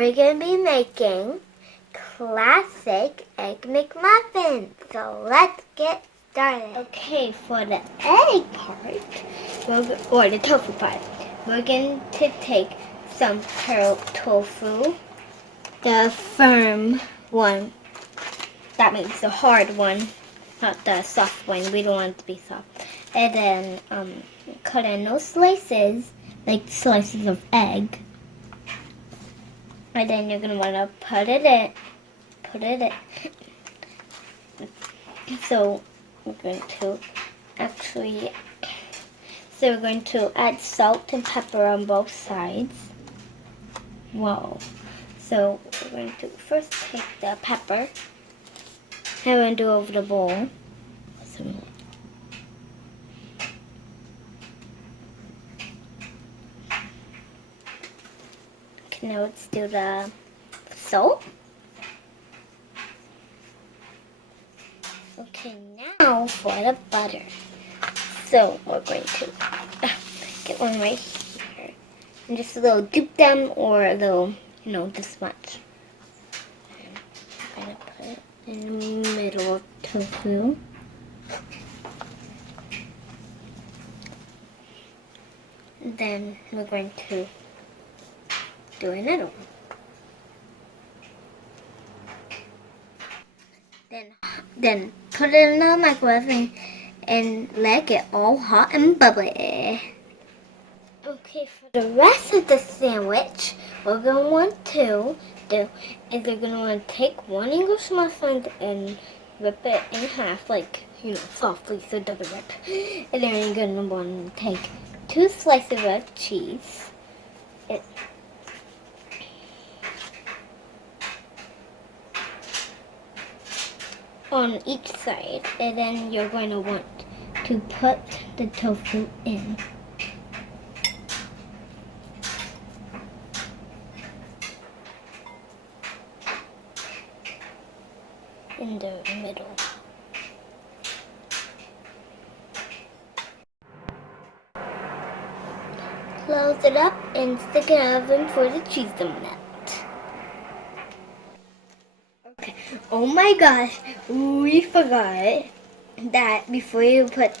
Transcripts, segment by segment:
we're going to be making classic egg McMuffins. So let's get started. Okay, for the egg part, or the tofu part, we're going to take some tofu, the firm one, that means the hard one, not the soft one. We don't want it to be soft. And then cut in those slices, like slices of egg. And then you're gonna want to put it in. So we're going to add salt and pepper on both sides. Whoa. So we're going to first take the pepper and we're going to do over the bowl. Okay, now let's do the salt. Okay, now for the butter. So we're going to get one right here. And just a little dip them, or a little, this much. I'm going to put it in the middle of tofu. And then we're going to do another one. Then put it in the microwave and let it get all hot and bubbly. Okay, for the rest of the sandwich, what we're going to want to do is we're going to want to take one English muffin and rip it in half, like, softly so it doesn't rip. And then you're going to want to take 2 slices of cheese. On each side, and then you're going to want to put the tofu in the middle. Close it up and stick it in the oven for the cheese to melt. Okay. Oh my gosh, we forgot that before you put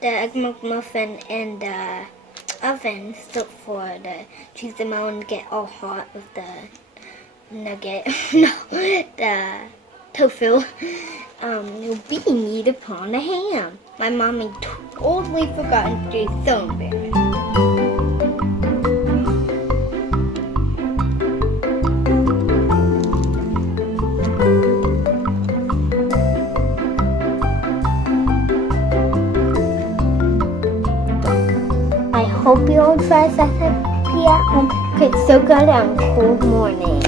the egg McMuffin in the oven, so for the cheese to melt and get all hot with the nugget, the tofu, we need to put on the ham. My mommy totally forgot, and she's so embarrassed. I hope you all try this recipe at home. It's so good on cold mornings.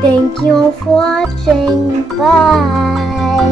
Thank you all for watching. Bye.